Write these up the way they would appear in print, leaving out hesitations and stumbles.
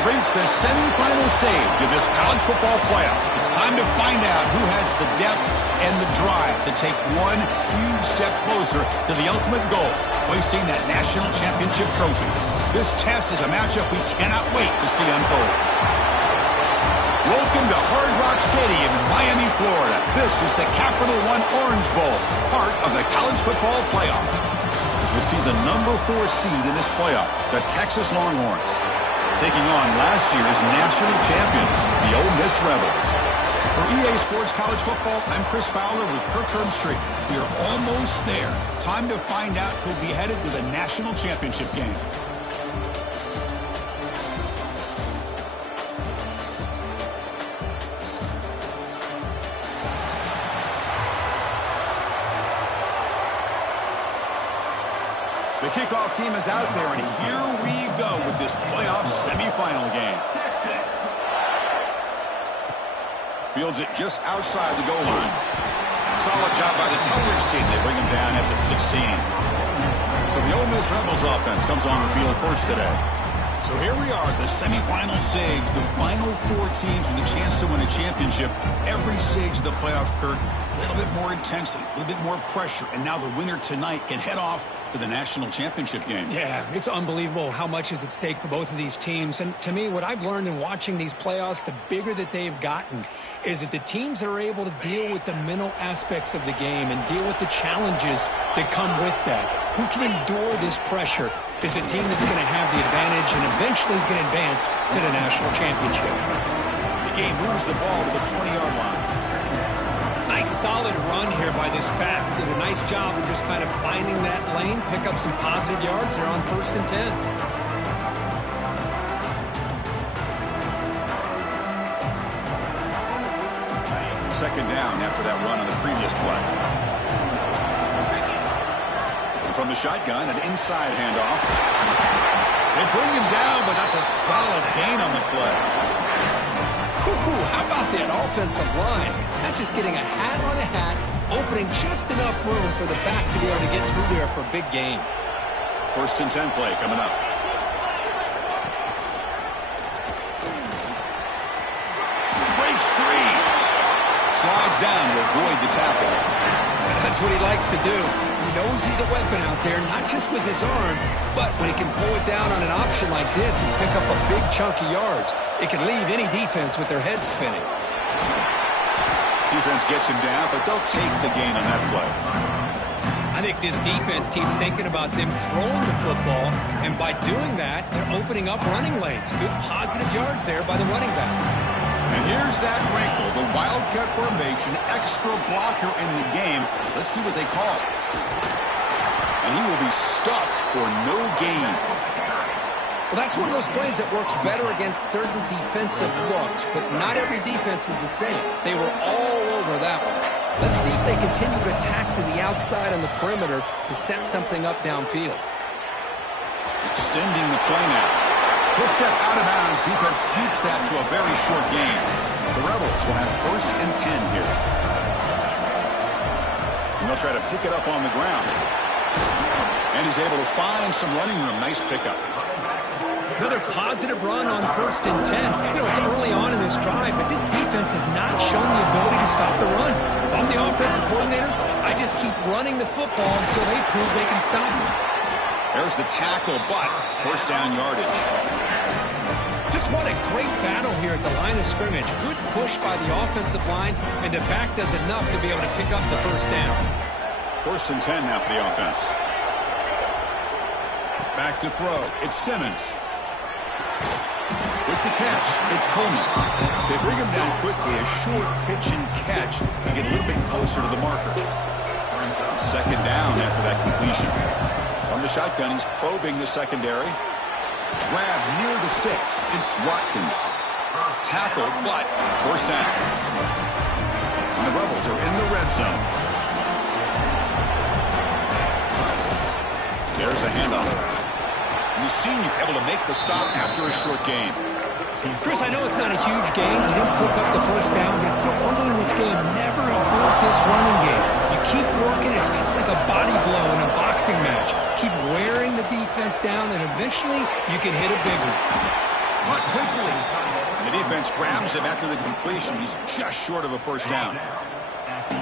have reached the semifinal stage of this college football playoff. It's time to find out who has the depth and the drive to take one huge step closer to the ultimate goal, hoisting that national championship trophy. This test is a matchup we cannot wait to see unfold. Welcome to Hard Rock Stadium in Miami, Florida. This is the Capital One Orange Bowl, part of the college football playoff. As we see the number 4 seed in this playoff, the Texas Longhorns, taking on last year's national champions, the Ole Miss Rebels. For EA Sports College Football, I'm Chris Fowler with Kirk Herbstreit. We are almost there. Time to find out who'll be headed to the national championship game. The kickoff team is out there, and here we go with this playoff semifinal game. Fields it just outside the goal line. Solid job by the coverage team. They bring him down at the 16. So the Ole Miss Rebels offense comes on the field first today. So here we are at the semifinal stage, the final 4 teams with a chance to win a championship. Every stage of the playoff, Kurt, a little bit more intensity, a little bit more pressure, and now the winner tonight can head off to the national championship game. Yeah, it's unbelievable how much is at stake for both of these teams. And to me, what I've learned in watching these playoffs, the bigger that they've gotten, is that the teams that are able to deal with the mental aspects of the game and deal with the challenges that come with that, who can endure this pressure, is the team that's going to have the advantage and eventually is going to advance to the national championship. The game moves the ball to the 20-yard line. Nice solid run here by this back. Did a nice job of just kind of finding that lane, pick up some positive yards. They're on 1st and 10. Second down after that run on the previous play. And from the shotgun, an inside handoff. They bring him down, but that's a solid gain on the play. How about that offensive line? That's just getting a hat on a hat, opening just enough room for the back to be able to get through there for a big gain. 1st and 10 play coming up. Breaks free. Slides down to avoid the tackle. That's what he likes to do. He knows he's a weapon out there, not just with his arm, but when he can pull it down on an option like this and pick up a big chunk of yards, it can leave any defense with their head spinning. Defense gets him down, but they'll take the gain on that play. I think this defense keeps thinking about them throwing the football, and by doing that, they're opening up running lanes. Good positive yards there by the running back. And here's that wrinkle, the Wildcat formation, extra blocker in the game. Let's see what they call. And he will be stuffed for no gain. Well, that's one of those plays that works better against certain defensive looks, but not every defense is the same. They were all over that one. Let's see if they continue to attack to the outside on the perimeter to set something up downfield. Extending the play now. He'll step out of bounds. Defense keeps that to a very short gain. The Rebels will have 1st and 10 here. And they'll try to pick it up on the ground. And he's able to find some running room. Nice pickup. Another positive run on 1st and 10. You know, it's early on in this drive, but this defense has not shown the ability to stop the run. If I'm the offensive coordinator, I just keep running the football until they prove they can stop it. There's the tackle, but 1st down yardage. Just what a great battle here at the line of scrimmage. Good push by the offensive line, and the back does enough to be able to pick up the 1st down. 1st and 10 now for the offense. Back to throw. It's Simmons. With the catch, it's Coleman. They bring him down quickly. A short pitch and catch to get a little bit closer to the marker. 2nd down after that completion. From the shotgun, he's probing the secondary. Grab near the sticks. It's Watkins. Tackle, but 1st down. And the Rebels are in the red zone. There's the handoff. And the senior able to make the stop after a short gain. Chris, I know it's not a huge gain. He didn't pick up the 1st down, but it's still early in this game. Never abort this running game. You keep working. It's kind of like a body blow in a boxing match. Keep wearing the defense down, and eventually you can hit a big one. Caught quickly. The defense grabs him after the completion. He's just short of a first down.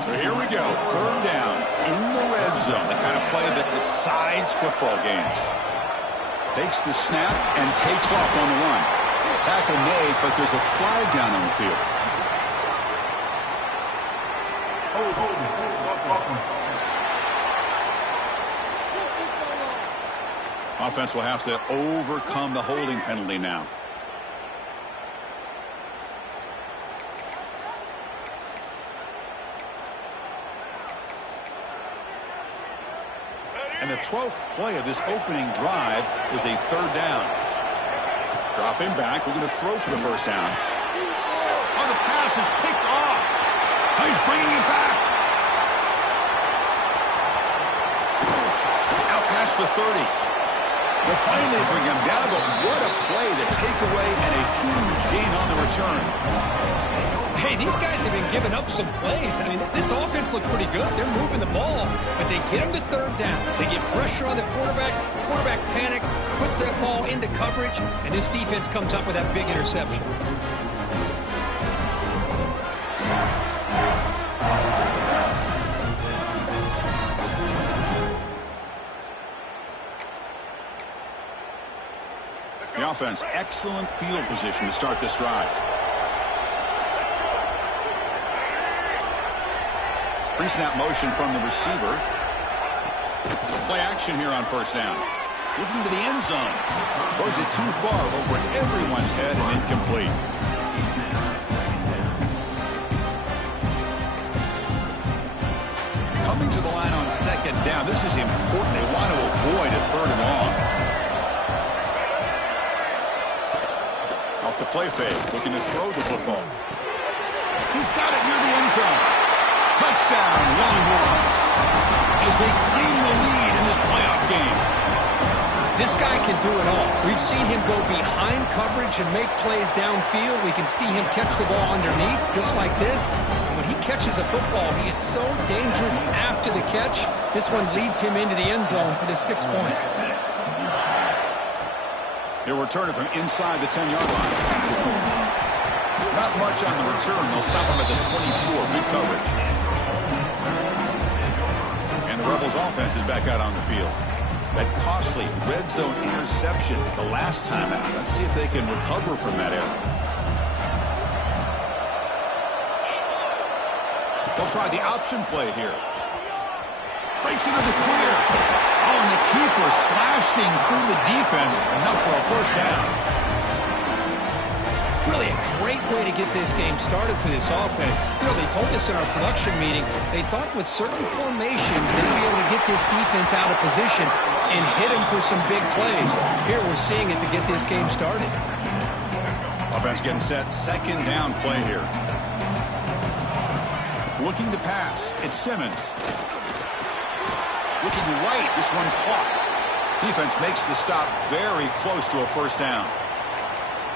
So here we go. Third down in the red zone. The kind of play that decides football games. Takes the snap and takes off on the run. Tackle made, but there's a flag down on the field. Offense will have to overcome the holding penalty now. And the 12th play of this opening drive is a third down. Dropping back, we're going to throw for the first down. Oh, the pass is picked off. He's bringing it back. Out past the 30. They'll finally bring him down, but what a play, the takeaway, and a huge gain on the return. Hey, these guys have been giving up some plays. I mean, this offense looked pretty good. They're moving the ball, but they get him to third down. They get pressure on the quarterback. Quarterback panics, puts that ball into coverage, and this defense comes up with that big interception. The offense, excellent field position to start this drive. Pre-snap motion from the receiver. Play action here on first down. Looking to the end zone. Throws it too far over everyone's head and incomplete. Coming to the line on second down. This is important. They want to avoid a third and long. Off the play fake. Looking to throw the football. He's got it near the end zone. Touchdown, Longhorns, as they claim the lead in this playoff game. This guy can do it all. We've seen him go behind coverage and make plays downfield. We can see him catch the ball underneath, just like this. And when he catches a football, he is so dangerous after the catch. This one leads him into the end zone for the 6 points. He'll return it from inside the 10-yard line. Not much on the return. They'll stop him at the 24. Good coverage. And the Rebels offense is back out on the field. That costly red zone interception the last time out. Let's see if they can recover from that error. They'll try the option play here. Breaks into the clear. Oh, and the keeper slashing through the defense. Enough for a first down. Really a great way to get this game started for this offense. You know, they told us in our production meeting, they thought with certain formations, they'd be able to get this defense out of position and hit them for some big plays. Here we're seeing it to get this game started. Offense getting set. Second down play here. Looking to pass. It's Simmons. Looking right. This one caught. Defense makes the stop very close to a first down.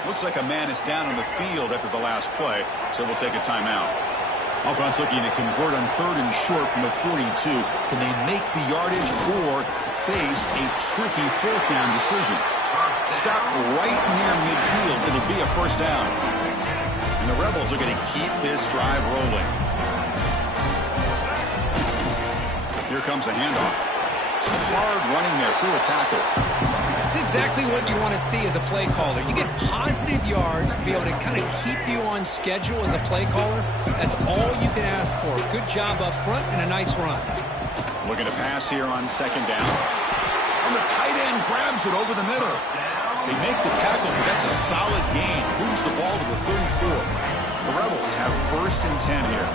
Looks like a man is down on the field after the last play, so we'll take a timeout. Offense looking to convert on third and short from the 42. Can they make the yardage or face a tricky fourth down decision? Stop right near midfield. It'll be a first down. And the Rebels are going to keep this drive rolling. Here comes a handoff. Some hard running there through a tackle. That's exactly what you want to see as a play caller. You get positive yards to be able to kind of keep you on schedule as a play caller. That's all you can ask for. Good job up front and a nice run. Looking to pass here on second down. And the tight end grabs it over the middle. They make the tackle, but that's a solid gain. Moves the ball to the 34. The Rebels have first and 10 here.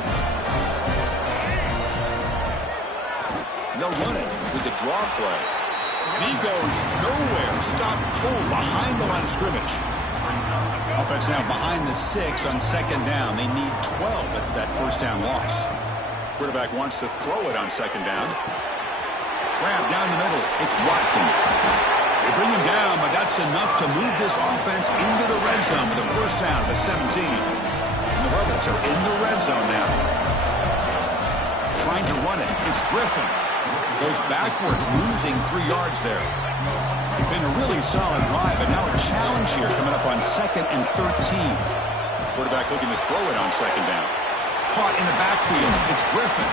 And they'll run it with the draw play. And he goes nowhere. Stop cold behind the line of scrimmage. Offense now behind the 6 on second down. They need 12 after that first down loss. Quarterback wants to throw it on second down. Grab down the middle. It's Watkins. They bring him down, but that's enough to move this offense into the red zone with a first down to 17. And the Rebels are in the red zone now. Trying to run it. It's Griffin. Goes backwards, losing 3 yards there. Been a really solid drive, but now a challenge here coming up on 2nd and 13. Quarterback looking to throw it on 2nd down. Caught in the backfield. It's Griffin.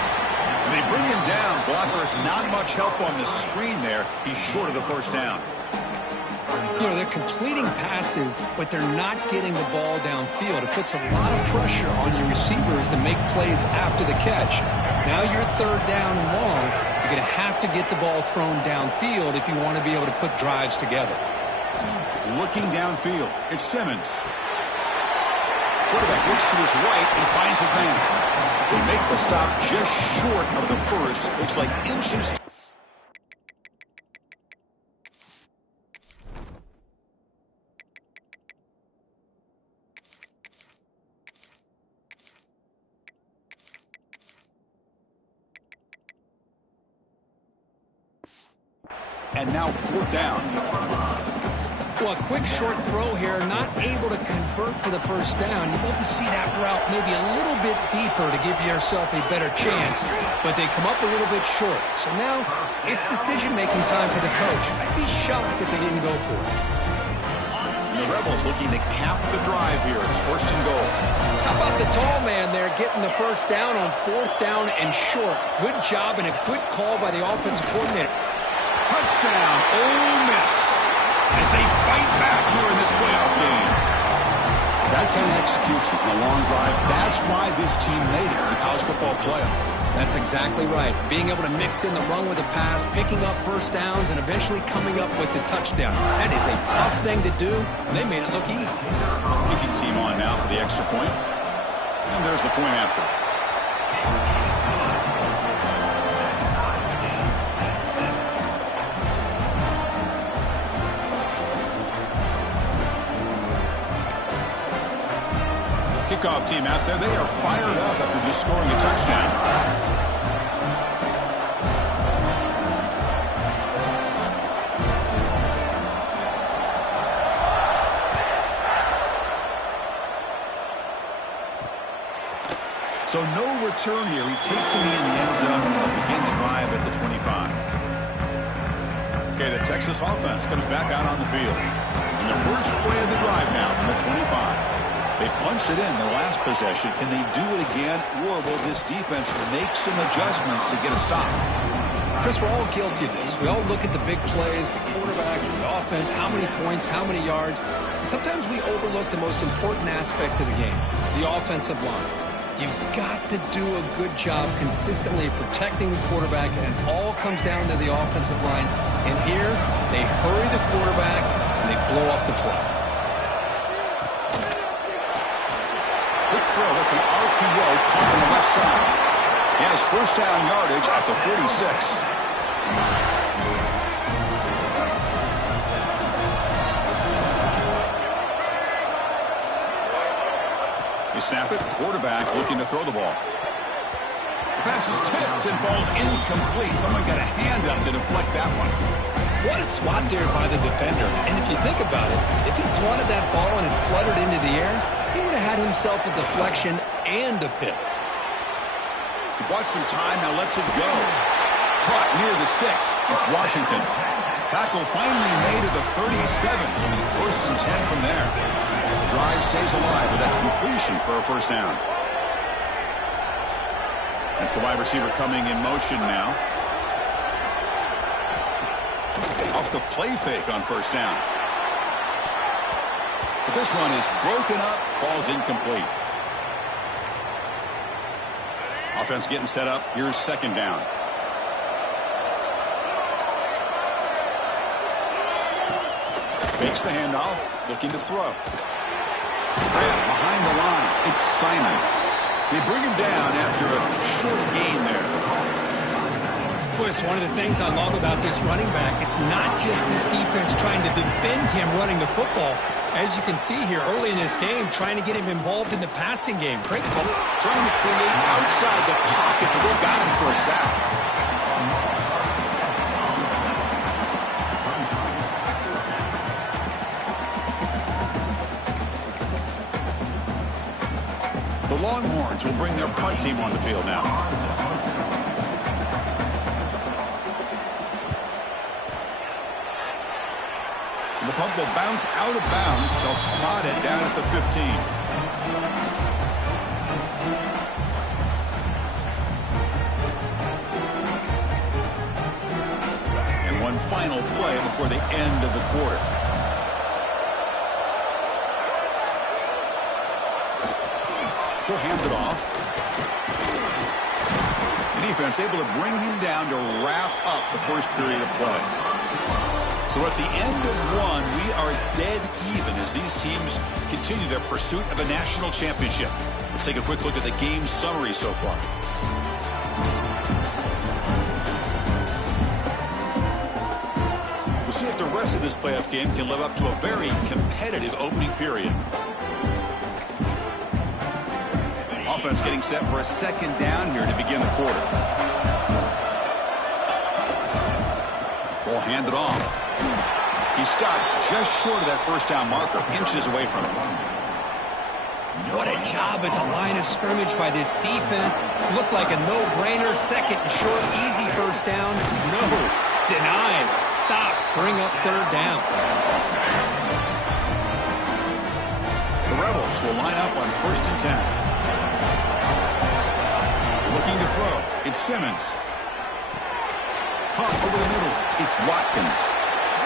And they bring him down. Blocker's not much help on the screen there. He's short of the first down. You know, they're completing passes, but they're not getting the ball downfield. It puts a lot of pressure on your receivers to make plays after the catch. Now you're 3rd down and long. You're going to have to get the ball thrown downfield if you want to be able to put drives together. Looking downfield, it's Simmons. Quarterback looks to his right and finds his man. They make the stop just short of the first. Looks like inches. And now 4th down. Well, a quick short throw here, not able to convert for the first down. You'd love to see that route maybe a little bit deeper to give yourself a better chance, but they come up a little bit short. So now it's decision-making time for the coach. I'd be shocked if they didn't go for it. And the Rebels looking to cap the drive here. It's 1st and goal. How about the tall man there getting the first down on 4th down and short? Good job and a good call by the offensive coordinator. Touchdown, Ole Miss, as they fight back here in this playoff game. That kind of execution on a long drive, that's why this team made it to the college football playoff. That's exactly right. Being able to mix in the run with the pass, picking up first downs, and eventually coming up with the touchdown. That is a tough thing to do, and they made it look easy. Kicking team on now for the extra point. And there's the point after. Kickoff team out there, they are fired up after just scoring a touchdown. So no return here. He takes him in the end zone and begin the drive at the 25. Okay, the Texas offense comes back out on the field. And the first play of the drive now from the 25. They punched it in the last possession. Can they do it again, or will this defense make some adjustments to get a stop? Chris, we're all guilty of this. We all look at the big plays, the quarterbacks, the offense, how many points, how many yards. And sometimes we overlook the most important aspect of the game, the offensive line. You've got to do a good job consistently protecting the quarterback, and it all comes down to the offensive line. And here, they hurry the quarterback, and they blow up the play. Quick throw. That's an RPO caught on the left side. He has first down yardage at the 46. You snap it. Quarterback looking to throw the ball. The pass is tipped and falls incomplete. Someone got a hand up to deflect that one. What a swat there by the defender. And if you think about it, if he swatted that ball and it fluttered into the air, he would have had himself a deflection and a pick. He bought some time, now lets it go. Caught near the sticks. It's Washington. Tackle finally made at the 37. First and 10 from there. Drive stays alive with that completion for a first down. That's the wide receiver coming in motion now. Off the play fake on first down. But this one is broken up, falls incomplete. Offense getting set up. Here's second down. Makes the handoff, looking to throw. Grab behind the line. It's Simon. They bring him down after a short gain there. Well, it's one of the things I love about this running back. It's not just this defense trying to defend him running the football. As you can see here early in this game, trying to get him involved in the passing game. Great call. Trying to create outside the pocket, but they've got him for a sack. The The Longhorns will bring their punt team on the field now. puck will bounce out of bounds. They'll spot it down at the 15. And one final play before the end of the quarter. He'll hand it off. The defense able to bring him down to wrap up the first period of play. So at the end of one, we are dead even as these teams continue their pursuit of a national championship. Let's take a quick look at the game summary so far. We'll see if the rest of this playoff game can live up to a very competitive opening period. Offense getting set for a second down here to begin the quarter. Ball handed off. He stopped just short of that first down marker, inches away from it. What a job at the line of scrimmage by this defense. Looked like a no-brainer. Second and short, easy first down. No, denied. Stopped. Bring up third down. The Rebels will line up on 1st and 10. Looking to throw. It's Simmons. Pump over the middle. It's Watkins.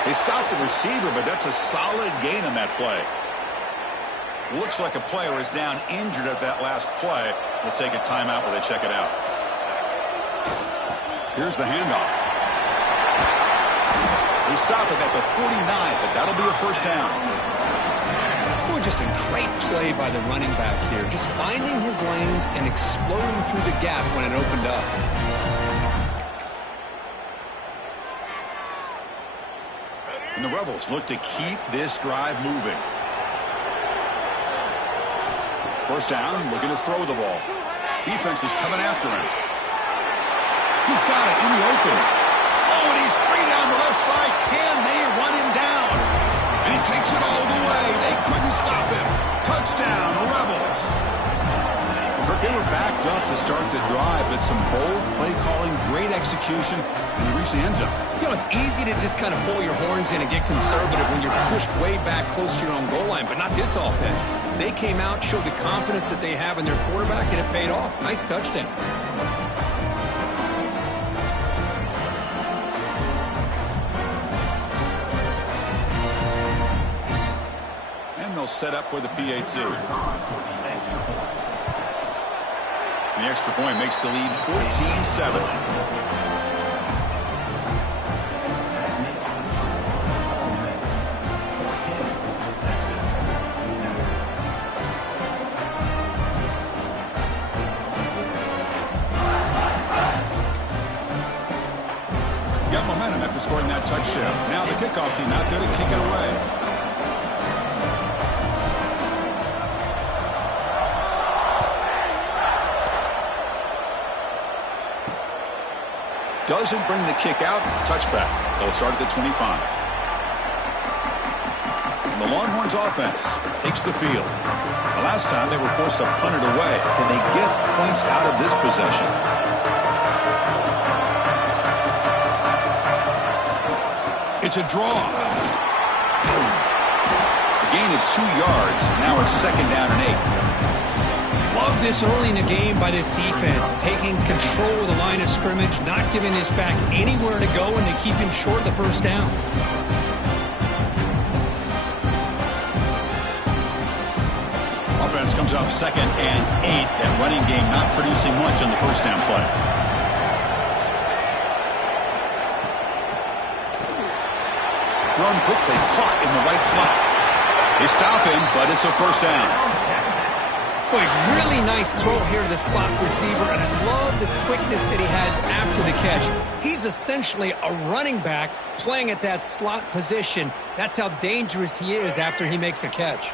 They stopped the receiver, but that's a solid gain on that play. Looks like a player is down injured at that last play. We'll take a timeout while they check it out. Here's the handoff. They stop it at the 49, but that'll be a first down. Oh, just a great play by the running back here. Just finding his lanes and exploding through the gap when it opened up. And the Rebels look to keep this drive moving. First down, looking to throw the ball. Defense is coming after him. He's got it in the open. Oh, and he's free down the left side. Can they run him down? And he takes it all the way. They couldn't stop him. Touchdown, Rebels. They were backed up to start the drive, but some bold play calling, great execution, and they reached the end zone. You know, it's easy to just kind of pull your horns in and get conservative when you're pushed way back close to your own goal line, but not this offense. They came out, showed the confidence that they have in their quarterback, and it paid off. Nice touchdown. And they'll set up with the PAT. The extra point makes the lead 14-7. Got momentum after scoring that touchdown. Now the kickoff team out there to kick it away. Doesn't bring the kick out. Touchback. They'll start at the 25. And the Longhorns offense takes the field. The last time they were forced to punt it away. Can they get points out of this possession? It's a draw. A gain of 2 yards. Now it's second down and 8. Love this early in the game by this defense, taking control of the line of scrimmage, not giving this back anywhere to go, and they keep him short of the first down. Offense comes up second and 8. That running game not producing much on the first down play. Thrown quickly, caught in the right flat. They stop him, but it's a first down. Boy, really nice throw here to the slot receiver, and I love the quickness that he has after the catch. He's essentially a running back playing at that slot position. That's how dangerous he is after he makes a catch.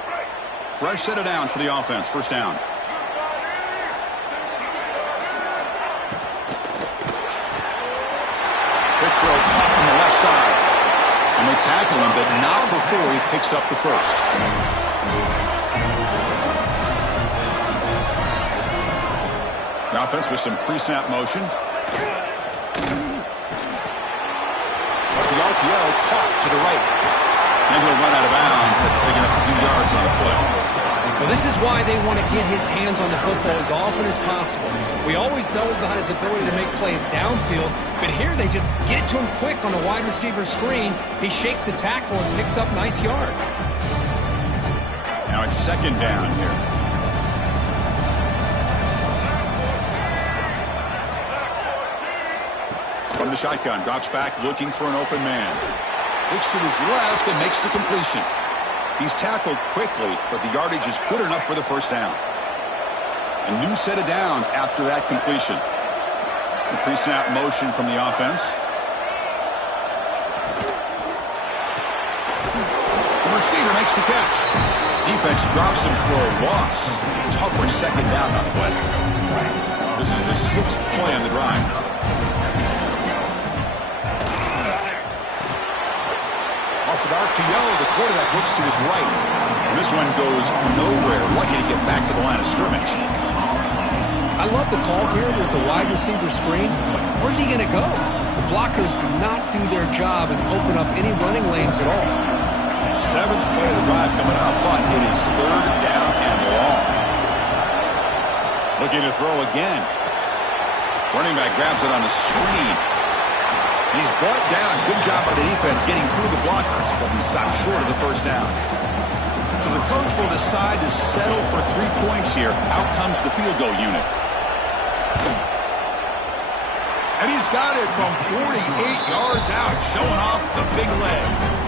Fresh set of downs for the offense. First down. Quick throw caught from the left side. And they tackle him, but not before he picks up the first. The offense with some pre-snap motion. But the RPO caught to the right. And he'll run out of bounds after picking up a few yards on the play. Well, this is why they want to get his hands on the football as often as possible. We always know about his ability to make plays downfield, but here they just get it to him quick on the wide receiver screen. He shakes the tackle and picks up nice yards. Now it's second down here. From the shotgun, drops back looking for an open man. Looks to his left and makes the completion. He's tackled quickly, but the yardage is good enough for the first down. A new set of downs after that completion. The pre-snap motion from the offense. The receiver makes the catch. Defense drops him for a loss. Tougher second down on the play. This is the 6th play on the drive. Off of RPO, the quarterback looks to his right. And this one goes nowhere. Lucky to get back to the line of scrimmage. I love the call here with the wide receiver screen, but where's he going to go? The blockers do not do their job and open up any running lanes at all. 7th play of the drive coming up, but it is 3rd down and long. Looking to throw again. Running back grabs it on a screen. And he's brought down. Good job by the defense getting through the blockers, but he stopped short of the first down. So the coach will decide to settle for 3 points here. Out comes the field goal unit. And he's got it from 48 yards out, showing off the big leg.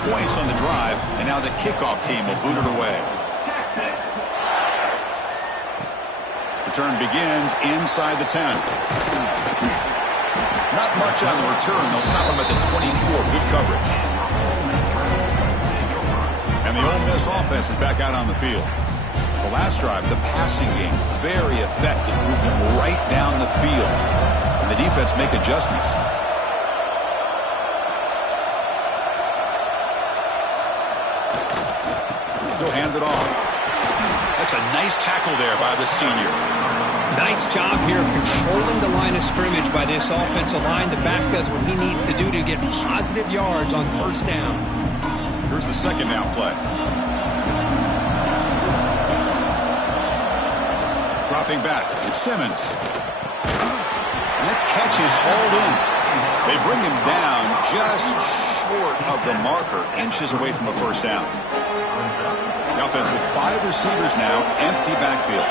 Points on the drive, and now the kickoff team will boot it away. Return begins inside the 10. Not much on the return. They'll stop him at the 24. Good coverage. And the Ole Miss offense is back out on the field. The last drive, the passing game, very effective. Moving right down the field. And the defense make adjustments. He'll hand it off. That's a nice tackle there by the senior. Nice job here of controlling the line of scrimmage by this offensive line. The back does what he needs to do to get positive yards on first down. Here's the second down play. Dropping back. It's Simmons. And that catch is hauled in. They bring him down just short of the marker, inches away from a first down. The offense with 5 receivers now, empty backfield.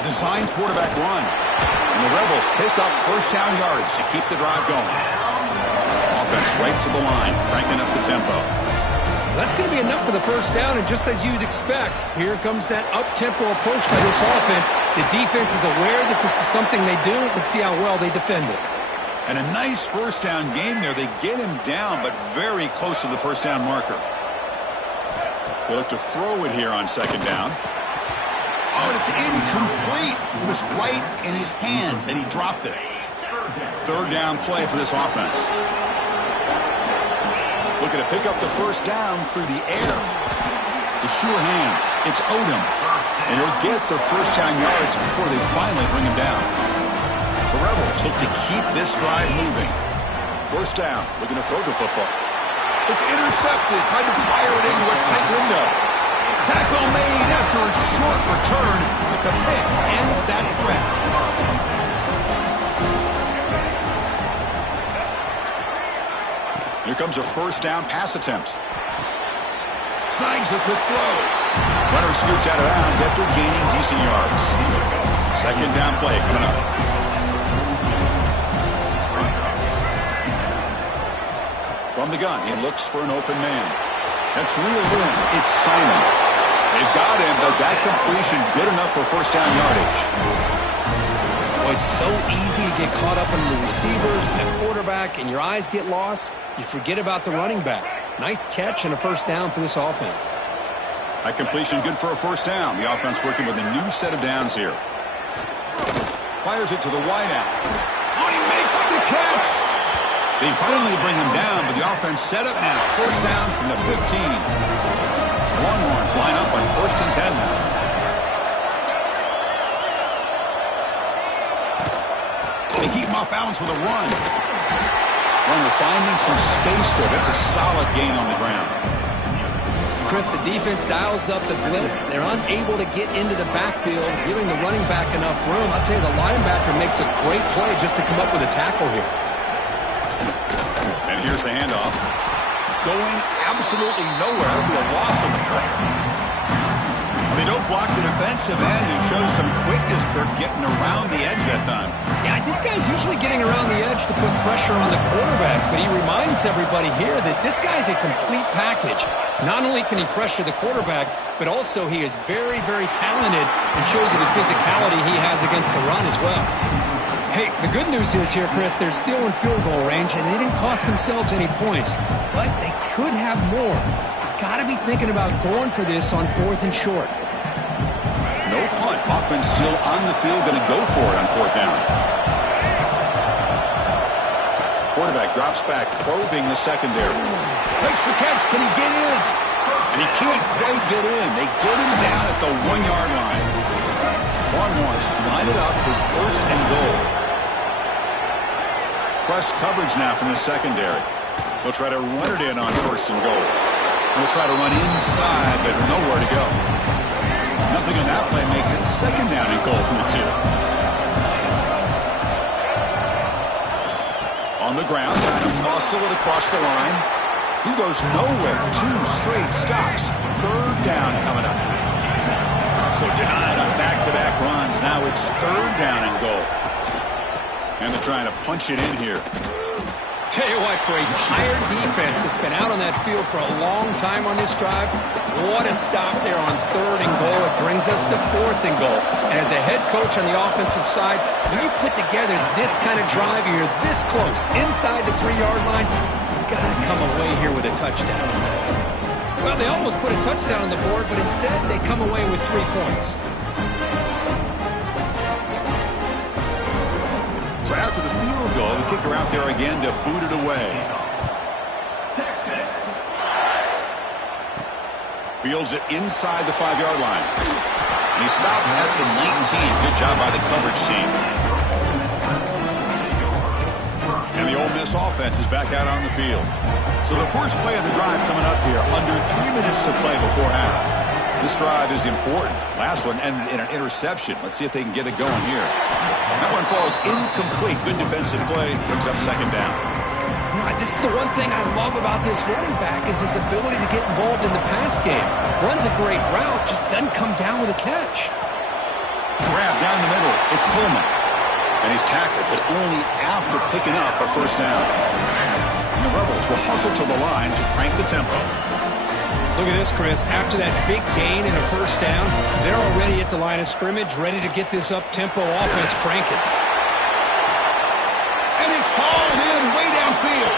Design quarterback run. And the Rebels pick up first down yardage to keep the drive going. Offense right to the line, cranking up the tempo. That's going to be enough for the first down, and just as you'd expect, here comes that up-tempo approach by this offense. The defense is aware that this is something they do. Let's see how well they defend it. And a nice first down gain there. They get him down, but very close to the first down marker. They look to throw it here on second down. Oh, it's incomplete. It was right in his hands, and he dropped it. Third down play for this offense. Looking to pick up the first down through the air. The sure hands. It's Odom. And he'll get the first down yards before they finally bring him down. The Rebels look to keep this drive moving. First down. Looking to throw the football. It's intercepted. Tried to fire it into a tight window. Tackle made after a short return, but the pick ends that threat. Here comes a first down pass attempt. Snags the quick throw. Runner scoots out of bounds after gaining decent yards. Second down play coming up. From the gun, he looks for an open man. That's reeled in. It's Simon. They've got him, but that completion good enough for first down yardage. Well, it's so easy to get caught up in the receivers and the quarterback, and your eyes get lost. You forget about the running back. Nice catch and a first down for this offense. That completion good for a first down. The offense working with a new set of downs here. Fires it to the wideout. Oh, he makes the catch. They finally bring him down, but the offense set up now. First down from the 15. Longhorns line up on 1st and 10 now. They keep him off balance with a run. Runner finding some space there. That's a solid gain on the ground. Chris, the defense dials up the blitz. They're unable to get into the backfield, giving the running back enough room. I'll tell you, the linebacker makes a great play just to come up with a tackle here. And here's the handoff. Going absolutely nowhere. It'll be a loss on the play. They don't block the defensive end and show some quickness, Kirk, getting around the edge that time. Yeah, this guy's usually getting around the edge to put pressure on the quarterback, but he reminds everybody here that this guy's a complete package. Not only can he pressure the quarterback, but also he is very, very talented and shows you the physicality he has against the run as well. Hey, the good news is here, Chris, they're still in field goal range, and they didn't cost themselves any points, but they could have more. Got to be thinking about going for this on 4th and short. No punt. Offense still on the field, going to go for it on 4th down. Quarterback drops back, probing the secondary. Makes the catch. Can he get in? And he can't quite get in. They get him down at the 1-yard line. Longhorns line it up with 1st and goal. Press coverage now from the secondary. They'll try to run it in on 1st and goal. They'll try to run inside, but nowhere to go. Nothing on that play makes it 2nd down and goal from the 2. On the ground, trying to muscle it across the line. He goes nowhere. 2 straight stops. 3rd down coming up. So denied on back-to-back runs. Now it's 3rd down and goal. And they're trying to punch it in here. Tell you what, for a tired defense that's been out on that field for a long time on this drive, what a stop there on 3rd and goal. It brings us to 4th and goal. And as a head coach on the offensive side, when you put together this kind of drive, you're this close, inside the 3-yard line, you got to come away here with a touchdown. Well, they almost put a touchdown on the board, but instead they come away with 3 points. So after the field goal, the kicker out there again to boot it away. Fields it inside the 5-yard line. And he stopped at the 19. Good job by the coverage team. And the Ole Miss offense is back out on the field. So the first play of the drive coming up here. Under 3 minutes to play before half. This drive is important. Last one ended in an interception. Let's see if they can get it going here. That one falls incomplete. Good defensive play. Brings up 2nd down. You know, this is the one thing I love about this running back is his ability to get involved in the pass game. Runs a great route, just doesn't come down with a catch. Grab down the middle. It's Coleman. And he's tackled, but only after picking up a 1st down. And the Rebels will hustle to the line to crank the tempo. Look at this, Chris. After that big gain and a 1st down, they're already at the line of scrimmage, ready to get this up-tempo offense cranking. And it's hauled in way downfield.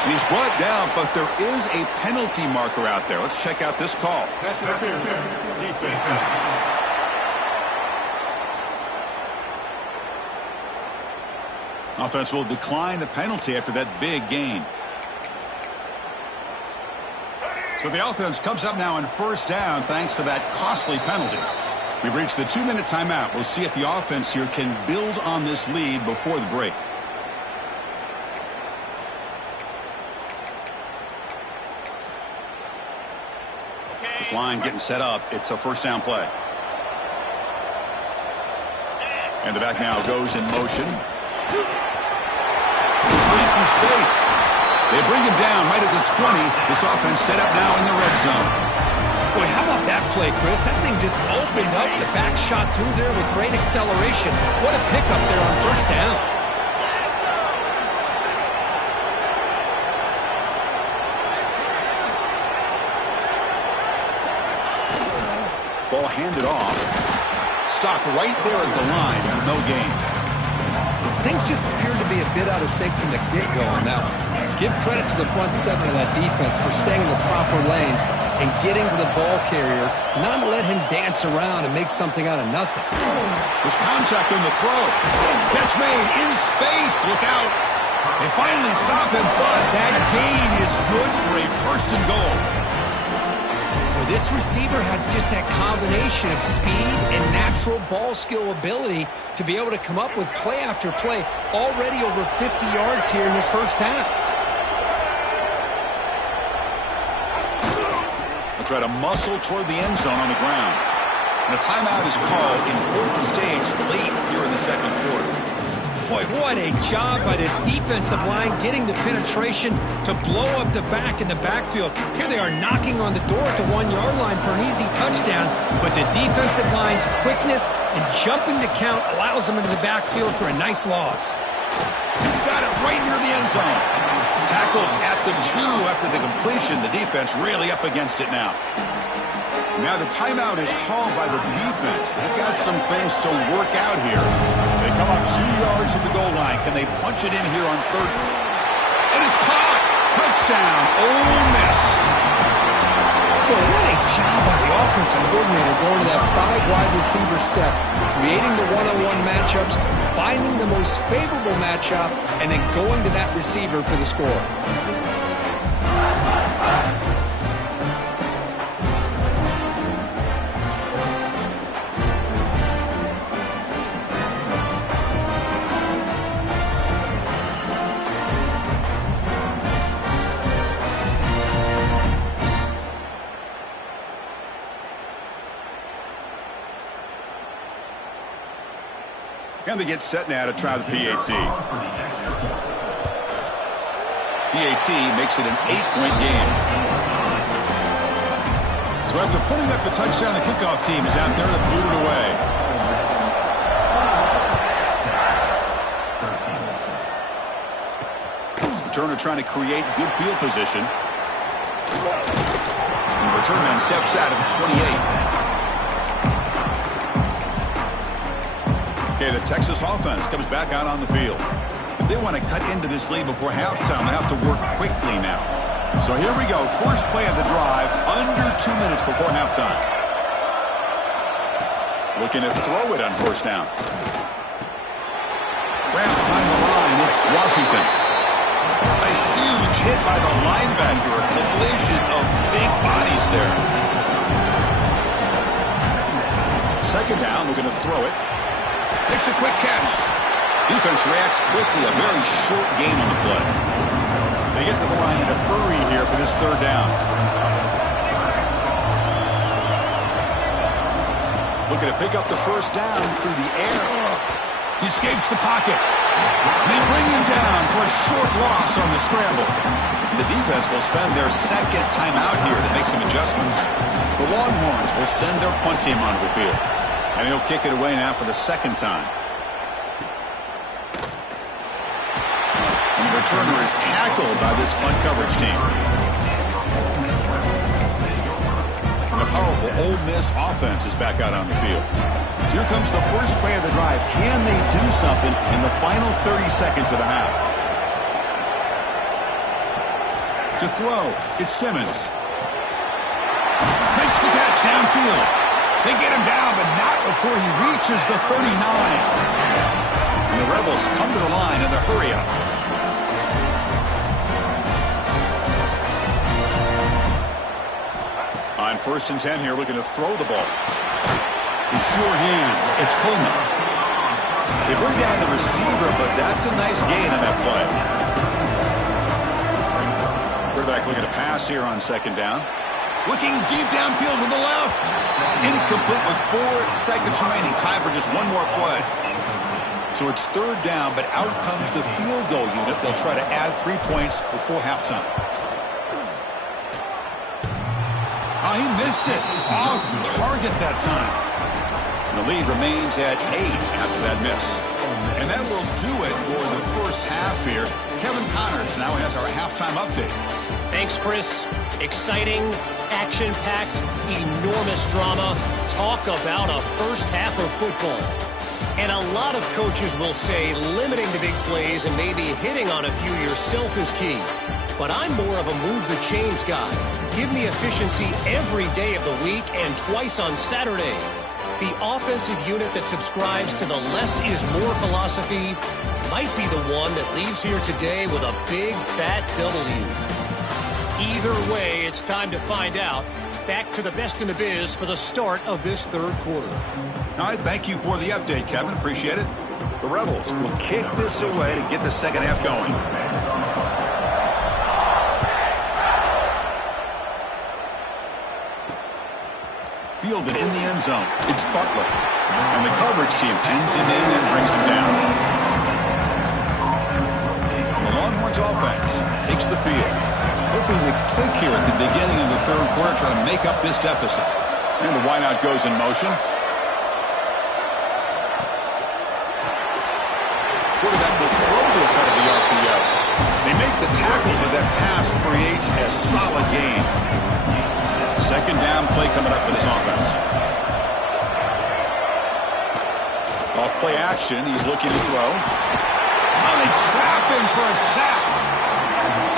And he's brought down, but there is a penalty marker out there. Let's check out this call. Offense will decline the penalty after that big gain. So the offense comes up now on 1st down thanks to that costly penalty. We've reached the 2-minute timeout. We'll see if the offense here can build on this lead before the break. This line getting set up. It's a 1st down play. And the back now goes in motion. Finds some space. They bring him down right at the 20. This offense set up now in the red zone. Boy, how about that play, Chris? That thing just opened up. The back shot through there with great acceleration. What a pickup there on 1st down. Ball handed off. Stopped right there at the line. No gain. things just appeared to be a bit out of sync from the get-go on that one. Give credit to the front seven of that defense for staying in the proper lanes and getting to the ball carrier, not let him dance around and make something out of nothing. There's contact on the throw. Catch made in space. Look out. They finally stop him, but that gain is good for a first and goal. Well, this receiver has just that combination of speed and natural ball skill ability to be able to come up with play after play, already over 50 yards here in this first half. They'll try to muscle toward the end zone on the ground. And a timeout is called. Important stage late here in the second quarter. Boy, what a job by this defensive line getting the penetration to blow up the back in the backfield. Here they are knocking on the door at the 1-yard line for an easy touchdown, but the defensive line's quickness and jumping the count allows them into the backfield for a nice loss. He's got it right near the end zone. Tackled at the 2 after the completion. The defense really up against it now. Now the timeout is called by the defense. They've got some things to work out here. They come up 2 yards at the goal line. Can they punch it in here on third? And it's caught. Touchdown. Ole Miss. Well, what a job by the offensive coordinator going to that 5-wide receiver set, creating the one-on-one matchups, finding the most favorable matchup, and then going to that receiver for the score. And they get set now to try the PAT. PAT makes it an 8-point game. So after putting up the touchdown, the kickoff team is out there to boot it away. Returner trying to create good field position. And the return man steps out of the 28. Okay, the Texas offense comes back out on the field. If they want to cut into this lead before halftime, they have to work quickly now. So here we go. First play of the drive, under 2 minutes before halftime. Looking to throw it on first down. Wrapped behind the line, it's Washington. A huge hit by the linebacker. A collision of big bodies there. Second down, looking to throw it. Makes a quick catch. Defense reacts quickly. A very short gain on the play. They get to the line in a hurry here for this third down. Looking to pick up the first down through the air. He escapes the pocket. They bring him down for a short loss on the scramble. The defense will spend their second timeout here to make some adjustments. The Longhorns will send their punt team onto the field. And he'll kick it away now for the second time. And the returner is tackled by this punt coverage team. And the powerful Ole Miss offense is back out on the field. So here comes the first play of the drive. Can they do something in the final 30 seconds of the half? To throw, it's Simmons. Makes the catch downfield. They get him down, but not before he reaches the 39. And the Rebels come to the line in the hurry-up. On 1st and 10 here, looking to throw the ball. With sure hands, it's Coleman. They bring down the receiver, but that's a nice gain on that play. Quarterback looking to pass here on second down. Looking deep downfield with the left. Incomplete with 4 seconds remaining. Time for just one more play. So it's third down, but out comes the field goal unit. They'll try to add 3 points before halftime. Oh, he missed it. Off target that time. And the lead remains at 8 after that miss. And that will do it for the first half here. Kevin Connors now has our halftime update. Thanks, Chris. Exciting, action-packed, enormous drama. Talk about a first half of football. And a lot of coaches will say limiting the big plays and maybe hitting on a few yourself is key. But I'm more of a move the chains guy. Give me efficiency every day of the week and twice on Saturday. The offensive unit that subscribes to the less is more philosophy might be the one that leaves here today with a big fat W. Either way, it's time to find out. Back to the best in the biz for the start of this third quarter. All right, thank you for the update, Kevin. Appreciate it. The Rebels will kick this away to get the second half going. Fielded in the end zone. It's Butler. And the coverage team pens him in and brings him down. The Longhorns offense takes the field. Hoping to click here at the beginning of the third quarter, trying to make up this deficit. And the wideout goes in motion. Quarterback will throw this out of the RPO. They make the tackle, but that pass creates a solid gain. Second down play coming up for this offense. Off play action, he's looking to throw. Oh, they trap him for a sack.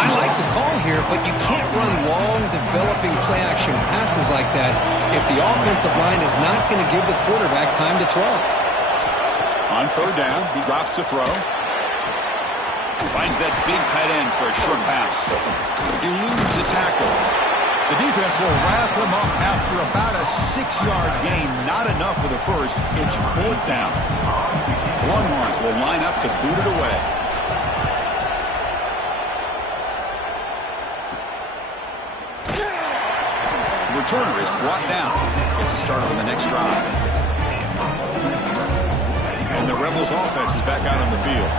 I like the call here, but you can't run long, developing play-action passes like that if the offensive line is not going to give the quarterback time to throw. On third down, he drops to throw. Finds that big tight end for a short pass. Eludes a tackle. The defense will wrap him up after about a 6-yard gain. Not enough for the first. It's fourth down. Longhorns will line up to boot it away. The returner is brought down. Gets it started on the next drive. And the Rebels offense is back out on the field.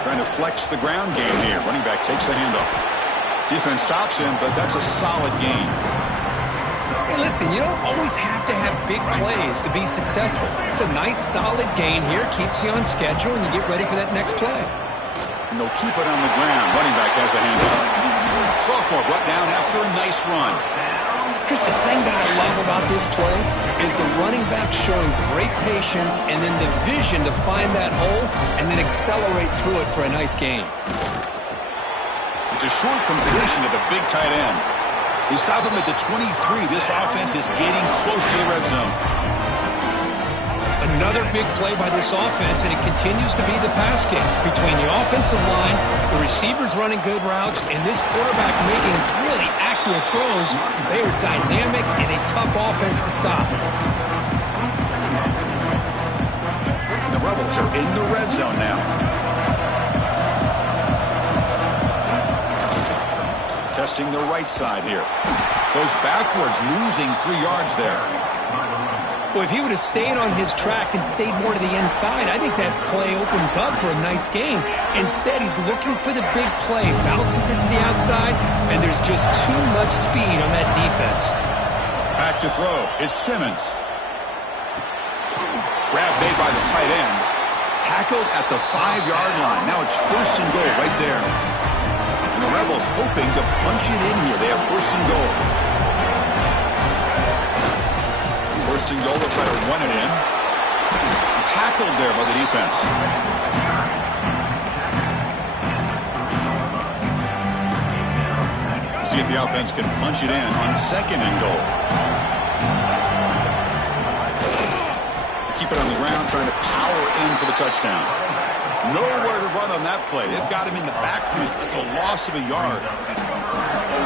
Trying to flex the ground game here. Running back takes the handoff. Defense stops him, but that's a solid gain. Hey, listen, you don't always have to have big plays to be successful. It's a nice, solid gain here. Keeps you on schedule, and you get ready for that next play. And they'll keep it on the ground. Running back has the handoff. Sophomore brought down after a nice run. Chris, the thing that I love about this play is the running back showing great patience and then the vision to find that hole and then accelerate through it for a nice gain. It's a short completion to the big tight end. They stop him at the 23. This offense is getting close to the red zone. Another big play by this offense, and it continues to be the pass game between the offensive line, the receivers running good routes, and this quarterback making really accurate throws. They are dynamic and a tough offense to stop. The Rebels are in the red zone now. Testing the right side here. Goes backwards, losing 3 yards there. Well, if he would have stayed on his track and stayed more to the inside, I think that play opens up for a nice gain. Instead, he's looking for the big play, bounces it to the outside, and there's just too much speed on that defense. Back to throw. It's Simmons. Grab made by the tight end. Tackled at the 5-yard line. Now it's first and goal right there. And the Rebels hoping to punch it in here. They have first and goal. First and goal, they'll try to run it in. Tackled there by the defense. See if the offense can punch it in on second and goal. Keep it on the ground, trying to power in for the touchdown. Nowhere to run on that play. They've got him in the backfield. It's a loss of a yard.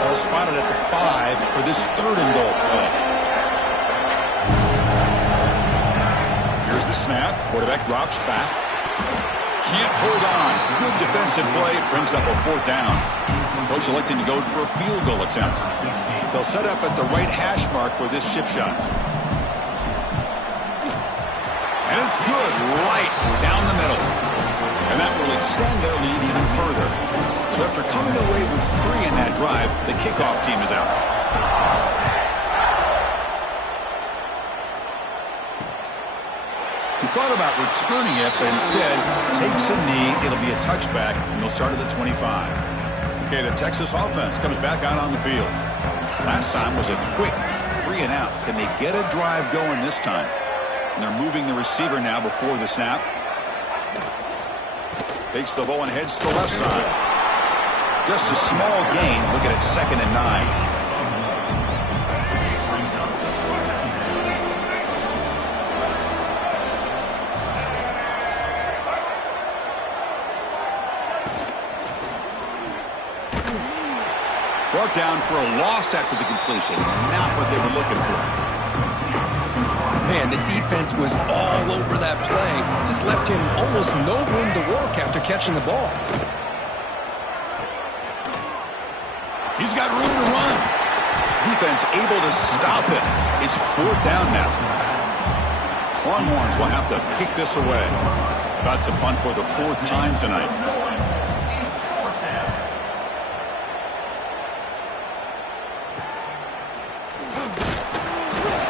Ball spotted at the 5 for this third and goal play. Here's the snap. Quarterback drops back. Can't hold on. Good defensive play. Brings up a fourth down. Coach electing to go for a field goal attempt. They'll set up at the right hash mark for this chip shot. And it's good. Right down the middle. And that will extend their lead even further. So after coming away with 3 in that drive, the kickoff team is out. He thought about returning it, but instead takes a knee. It'll be a touchback, and they'll start at the 25. Okay, the Texas offense comes back out on the field. Last time was a quick 3 3 and out. Can they get a drive going this time? And they're moving the receiver now before the snap. Takes the ball and heads to the left side. Just a small gain. Look at it, 2nd and 9. Brought down for a loss after the completion. Not what they were looking for. Man, the defense was all over that play. Just left him almost no room to work after catching the ball. He's got room to run. Defense able to stop it. It's 4th down now. Longhorns will have to kick this away. About to punt for the 4th time tonight.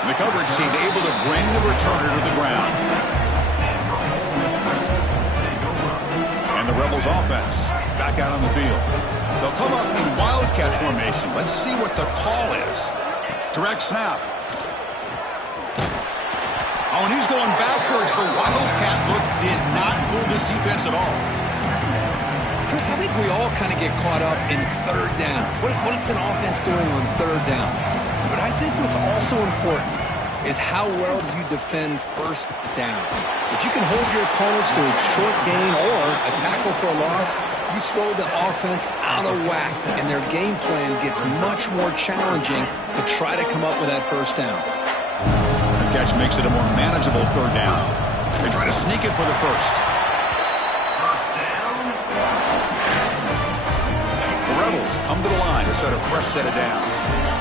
The coverage team able to bring the returner to the ground. And the Rebels offense back out on the field. They'll come up in wildcat formation. Let's see what the call is. Direct snap. Oh, and he's going backwards. The wildcat look did not fool this defense at all. Chris, I think we all kind of get caught up in 3rd down. What's an offense doing on 3rd down? But I think what's also important is how well do you defend 1st down. If you can hold your opponents to a short gain or a tackle for a loss, you throw the offense out of whack, and their game plan gets much more challenging to try to come up with that 1st down. The catch makes it a more manageable 3rd down. They try to sneak it for the 1st. The Rebels come to the line to set a fresh set of downs.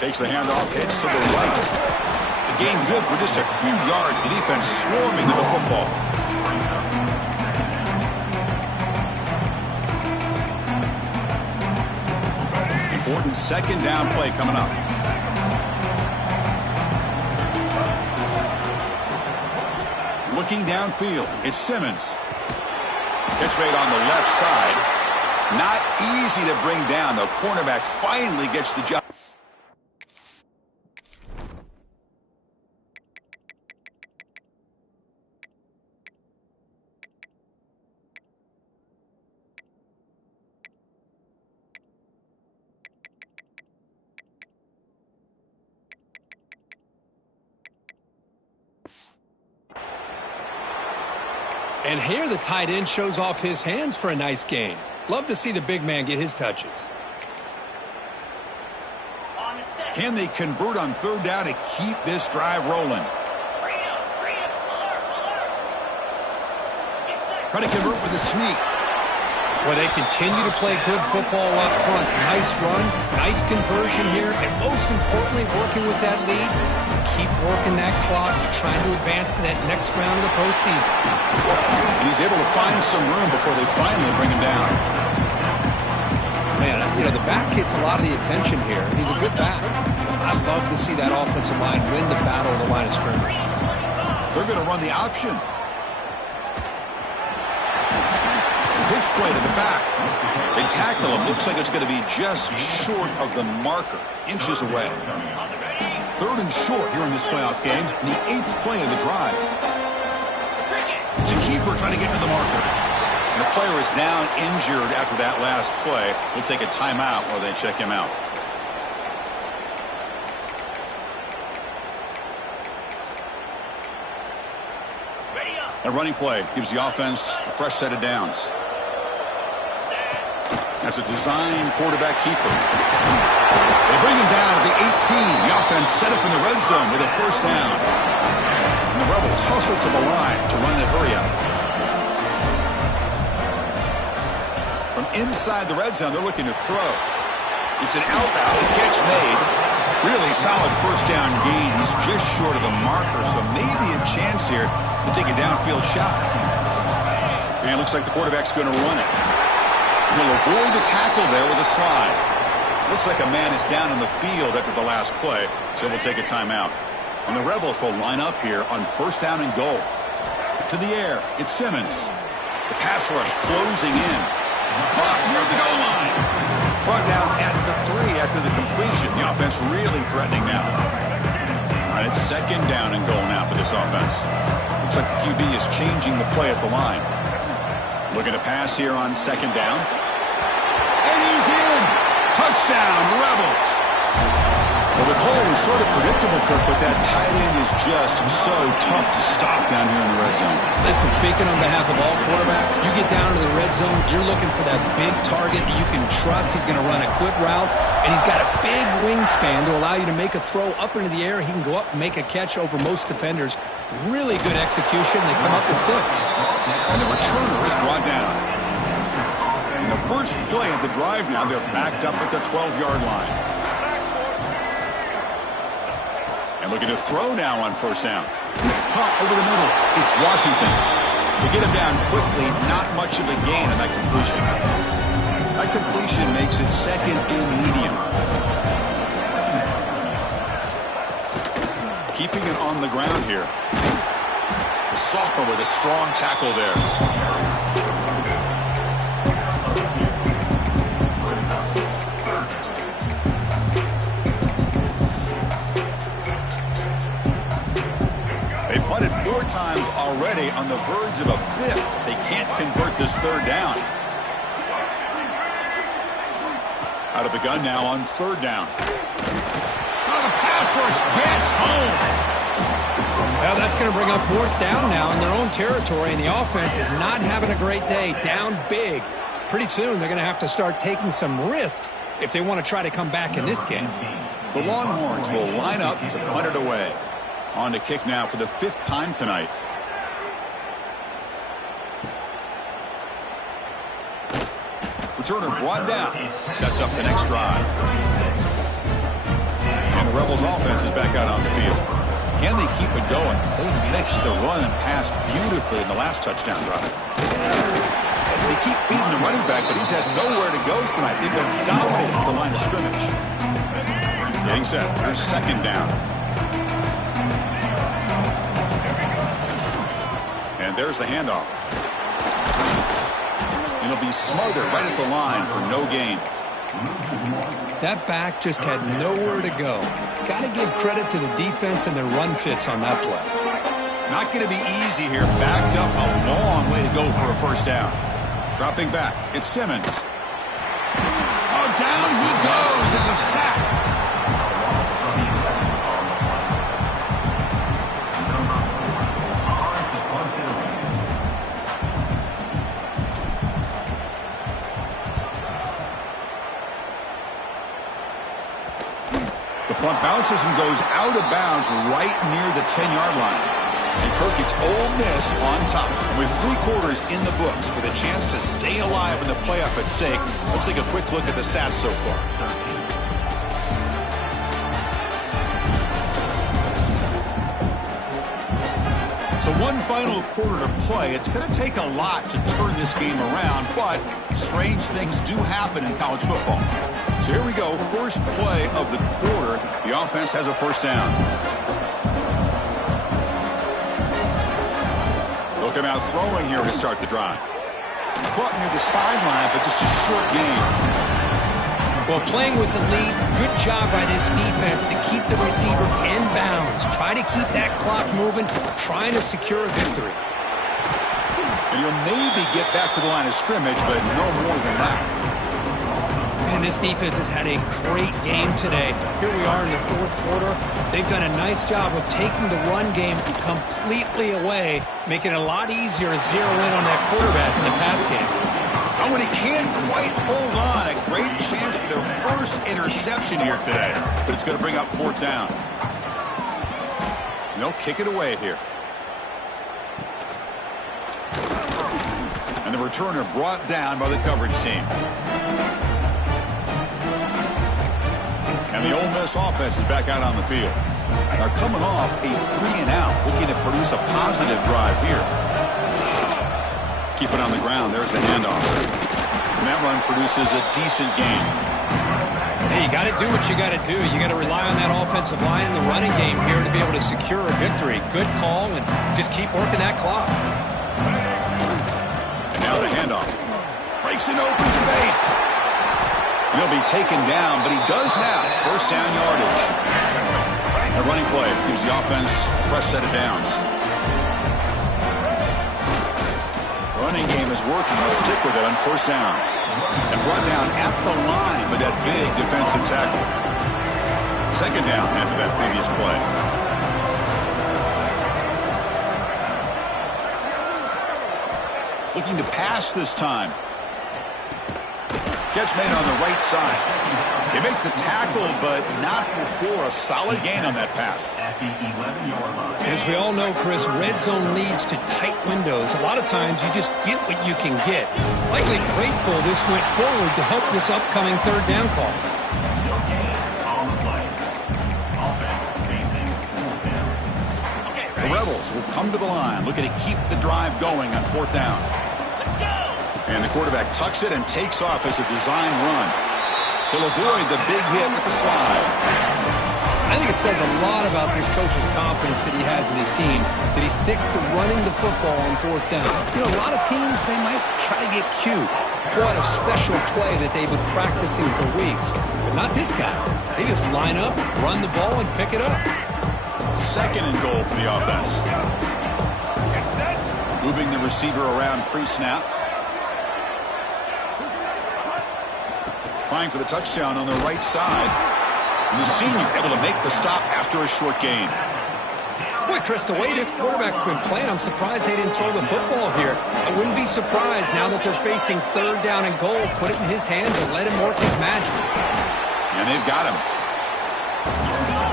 Takes the handoff, heads to the right. The gain good for just a few yards. The defense swarming to the football. Important 2nd down play coming up. Looking downfield, it's Simmons. Catch made on the left side. Not easy to bring down. The cornerback finally gets the job. And here the tight end shows off his hands for a nice gain. Love to see the big man get his touches. Can they convert on 3rd down to keep this drive rolling? Try to convert with a sneak. Well, they continue to play good football up front. Nice run, nice conversion here, and most importantly, working with that lead, you keep working that clock. You're trying to advance to that next round of the postseason. And he's able to find some room before they finally bring him down. Man, you know, the back gets a lot of the attention here. He's a good back. I'd love to see that offensive line win the battle of the line of scrimmage. They're going to run the option. Pitch play to the back. They tackle him. Looks like it's going to be just short of the marker. Inches away. 3rd and short here in this playoff game. The 8th play of the drive. It's a keeper trying to get to the marker. And the player is down injured after that last play. We'll take a timeout while they check him out. A running play gives the offense a fresh set of downs. That's a design quarterback keeper. They bring him down at the 18. The offense set up in the red zone with a 1st down. And the Rebels hustle to the line to run the hurry up. From inside the red zone, they're looking to throw. It's an out-out, a catch made. Really solid 1st down gain. He's just short of the marker, so maybe a chance here to take a downfield shot. And it looks like the quarterback's going to run it. He'll avoid the tackle there with a slide. Looks like a man is down in the field after the last play, so we'll take a timeout. And the Rebels will line up here on 1st down and goal. To the air, it's Simmons. The pass rush closing in. Caught near the goal line. brought down at the 3 after the completion. The offense really threatening now. All right, it's second down and goal now for this offense. Looks like the QB is changing the play at the line. Looking to pass here on second down. And he's in. Touchdown, Rebels. Well, the call was sort of predictable, Kirk, but that tight end is just so tough to stop down here in the red zone. Listen, speaking on behalf of all quarterbacks, you get down to the red zone, you're looking for that big target that you can trust. He's going to run a good route, and he's got a big wingspan to allow you to make a throw up into the air. He can go up and make a catch over most defenders. Really good execution. They come up with 6. And the returner is brought down. In the first play of the drive now, they're backed up at the 12-yard line. And looking to throw now on first down. Pump over the middle. It's Washington. They get him down quickly. Not much of a gain on that completion. That completion makes it second and medium. Keeping it on the ground here. The sophomore with a strong tackle there. They punted 4 times already, on the verge of a 5th. They can't convert this third down. Out of the gun now on third down. Oh, the pass rush gets home. Well, that's going to bring up fourth down now in their own territory, and the offense is not having a great day. Down big. Pretty soon they're going to have to start taking some risks if they want to try to come back in this game. The Longhorns will line up to punt it away. On to kick now for the 5th time tonight. Returner brought down. Sets up the next drive. And the Rebels offense is back out on the field. Can they keep it going? They mixed the run and pass beautifully in the last touchdown drive. They keep feeding the running back, but he's had nowhere to go tonight. They've been dominating at the line of scrimmage. Getting set. Here's second down. And there's the handoff. It'll be smothered right at the line for no gain. That back just had nowhere to go. Got to give credit to the defense and their run fits on that play. Not going to be easy here. Backed up a long way to go for a first down. Dropping back. It's Simmons. Oh, down he goes. It's a sack. Punt bounces and goes out of bounds right near the 10-yard line. And Kirk, it's Ole Miss on top. With 3 quarters in the books with a chance to stay alive in the playoff at stake, let's take a quick look at the stats so far. So one final quarter to play. It's going to take a lot to turn this game around, but strange things do happen in college football. So here we go, first play of the quarter. The offense has a first down. Looking out throwing here to start the drive. Caught near the sideline, but just a short gain. Well, playing with the lead, good job by this defense to keep the receiver in bounds. Try to keep that clock moving, trying to secure a victory. And you'll maybe get back to the line of scrimmage, but no more than that. And this defense has had a great game today. Here we are in the 4th quarter. They've done a nice job of taking the run game completely away, making it a lot easier to zero in on that quarterback in the pass game. Oh, and he can't quite hold on. A great chance for their first interception here today. But it's going to bring up 4th down. And they'll kick it away here. And the returner brought down by the coverage team. And the Ole Miss offense is back out on the field. They're coming off a 3-and-out, looking to produce a positive drive here. Keep it on the ground. There's the handoff. And that run produces a decent gain. Hey, you got to do what you got to do. You got to rely on that offensive line in the running game here to be able to secure a victory. Good call, and just keep working that clock. And now the handoff. Breaks into open space. He'll be taken down, but he does have first down yardage. A running play gives the offense a fresh set of downs. Running game is working. Let's stick with it on first down. And brought down at the line with that big defensive tackle. Second down after that previous play. Looking to pass this time. Catch made on the right side. They make the tackle, but not before a solid gain on that pass. As we all know, Chris, red zone leads to tight windows. A lot of times you just get what you can get. Likely grateful this went forward to help this upcoming third down call. The Rebels will come to the line, looking to keep the drive going on fourth down. And the quarterback tucks it and takes off as a design run. He'll avoid the big hit with the slide. I think it says a lot about this coach's confidence that he has in his team, that he sticks to running the football on fourth down. You know, a lot of teams, they might try to get cute, pull out a special play that they've been practicing for weeks. But not this guy. They just line up, run the ball, and pick it up. Second and goal for the offense. Moving the receiver around pre-snap. Trying for the touchdown on the right side. And the senior able to make the stop after a short gain. Boy, Chris, the way this quarterback's been playing, I'm surprised they didn't throw the football here. I wouldn't be surprised now that they're facing third down and goal. Put it in his hands and let him work his magic. And they've got him.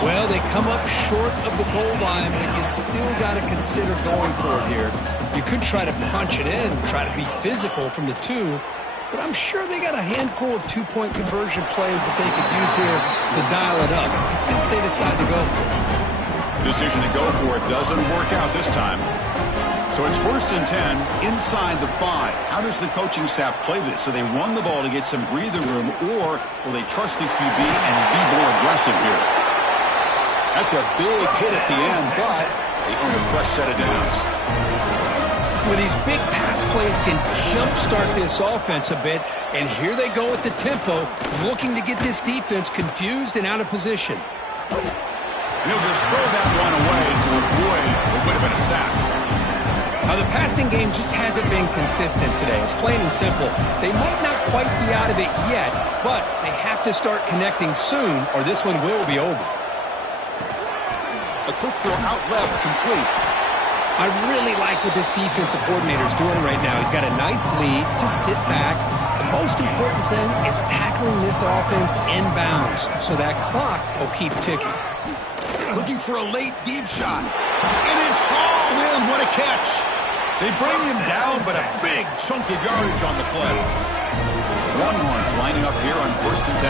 Well, they come up short of the goal line, but you still got to consider going for it here. You could try to punch it in, try to be physical from the two, but I'm sure they got a handful of two-point conversion plays that they could use here to dial it up. It's if they decide to go for it. Decision to go for it doesn't work out this time. So it's 1st and 10 inside the 5. How does the coaching staff play this? So they run the ball to get some breathing room, or will they trust the QB and be more aggressive here? That's a big hit at the end, but they earn a fresh set of downs. Well, these big pass plays can jumpstart this offense a bit, and here they go at the tempo, looking to get this defense confused and out of position. And he'll just throw that one away to avoid what would have been a sack. The passing game just hasn't been consistent today. It's plain and simple. They might not quite be out of it yet, but they have to start connecting soon, or this one will be over. A quick throw out left, complete. I really like what this defensive coordinator is doing right now. He's got a nice lead. Just sit back. The most important thing is tackling this offense inbounds, so that clock will keep ticking. Looking for a late deep shot. And it's hauled in. What a catch. They bring him down, but a big chunk of yardage on the play. Longhorns lining up here on 1st and 10.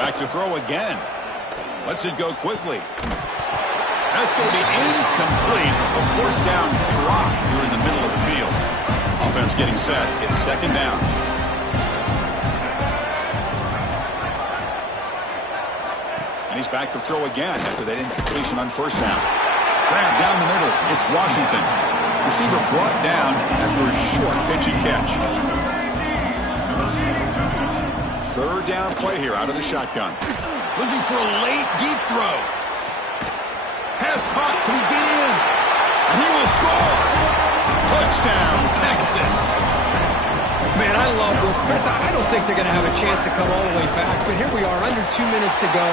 Back to throw again. Lets it go quickly. That's going to be incomplete. A force down drop here in the middle of the field. Offense getting set. It's 2nd down. And he's back to throw again after that incompletion on 1st down. Grab down the middle. It's Washington. Receiver brought down after a short pitch and catch. 3rd down play here out of the shotgun. Looking for a late deep throw. Pass Buck. Can he get in? And he will score. Touchdown, Texas. Man, I love this. Chris, I don't think they're going to have a chance to come all the way back, but here we are, under 2 minutes to go,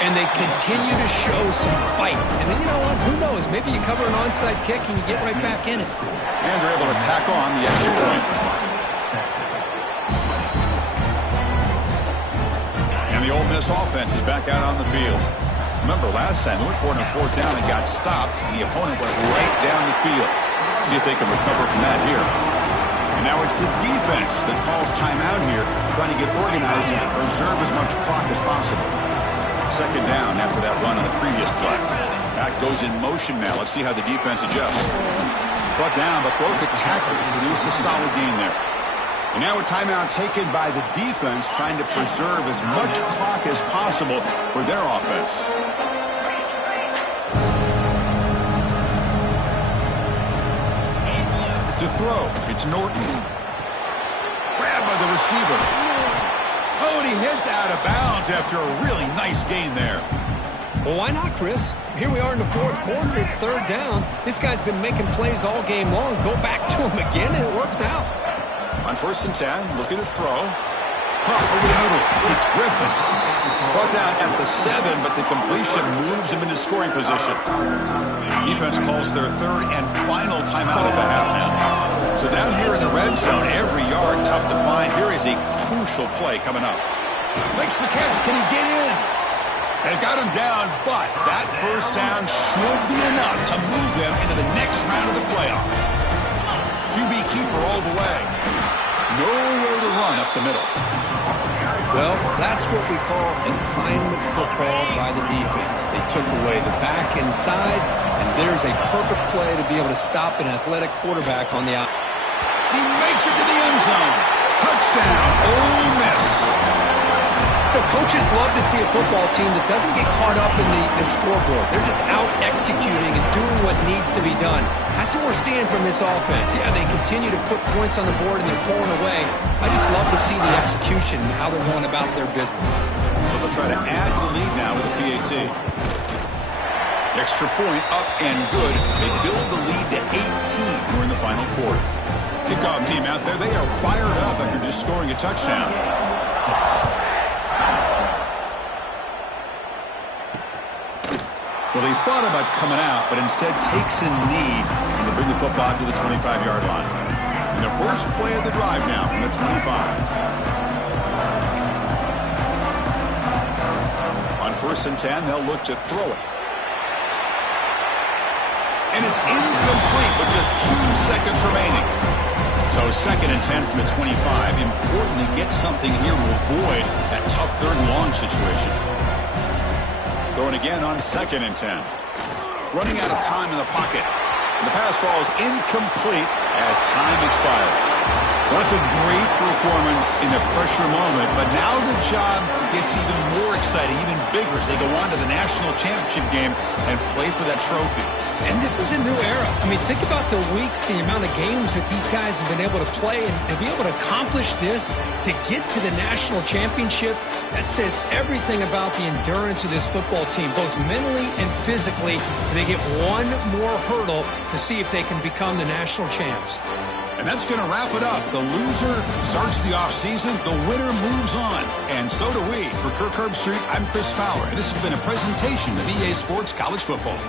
and they continue to show some fight. And then, you know what? Who knows? Maybe you cover an onside kick and you get right back in it. And they're able to tack on the extra point. And the Ole Miss offense is back out on the field. Remember, last time they went for it on 4th down and got stopped, and the opponent went right down the field. See if they can recover from that here. And now it's the defense that calls timeout here, trying to get organized and preserve as much clock as possible. 2nd down after that run on the previous play. That goes in motion now. Let's see how the defense adjusts. Brought down, but broke a tackle to produce a solid gain there. And now a timeout taken by the defense, trying to preserve as much clock as possible for their offense. To throw. It's Norton. Grabbed by the receiver. Oh, and he heads out of bounds after a really nice gain there. Well, why not, Chris? Here we are in the fourth quarter. It's third down. This guy's been making plays all game long. Go back to him again, and it works out. On 1st and 10, looking to throw. Huff over the middle. It's Griffin. Brought down at the 7, but the completion moves him into scoring position. Defense calls their third and final timeout of the half now. So down here in the red zone, every yard tough to find. Here is a crucial play coming up. Makes the catch. Can he get in? They've got him down, but that first down should be enough to move them into the next round of the playoff. QB keeper all the way. Nowhere to run up the middle. Well, that's what we call assignment football by the defense. They took away the back inside, and there's a perfect play to be able to stop an athletic quarterback on the out. He makes it to the end zone. Touchdown, Ole Miss. Coaches love to see a football team that doesn't get caught up in the scoreboard. They're just out executing and doing what needs to be done. That's what we're seeing from this offense. Yeah, they continue to put points on the board and they're pulling away. I just love to see the execution and how they're going about their business. So they'll try to add to the lead now with a PAT. Extra point up and good. They build the lead to 18 during the final quarter. Kickoff team out there. They are fired up after just scoring a touchdown. Well, he thought about coming out, but instead takes a knee and to bring the football to the 25-yard line. And their first play of the drive now from the 25. On 1st and 10, they'll look to throw it. And it's incomplete with just 2 seconds remaining. So 2nd and 10 from the 25. Important to get something here to avoid that tough 3rd and long situation. Throwing again on 2nd and 10. Running out of time in the pocket. And the pass falls incomplete as time expires. Well, that's a great performance in the pressure moment, but now the job gets even more exciting, even bigger as they go on to the national championship game and play for that trophy. And this is a new era. I mean, think about the weeks, the amount of games that these guys have been able to play and be able to accomplish this, to get to the national championship. That says everything about the endurance of this football team, both mentally and physically. And they get one more hurdle to see if they can become the national champs. And that's going to wrap it up. The loser starts the offseason. The winner moves on. And so do we. For Kirk Herbstreit, I'm Chris Fowler. And this has been a presentation of EA Sports College Football.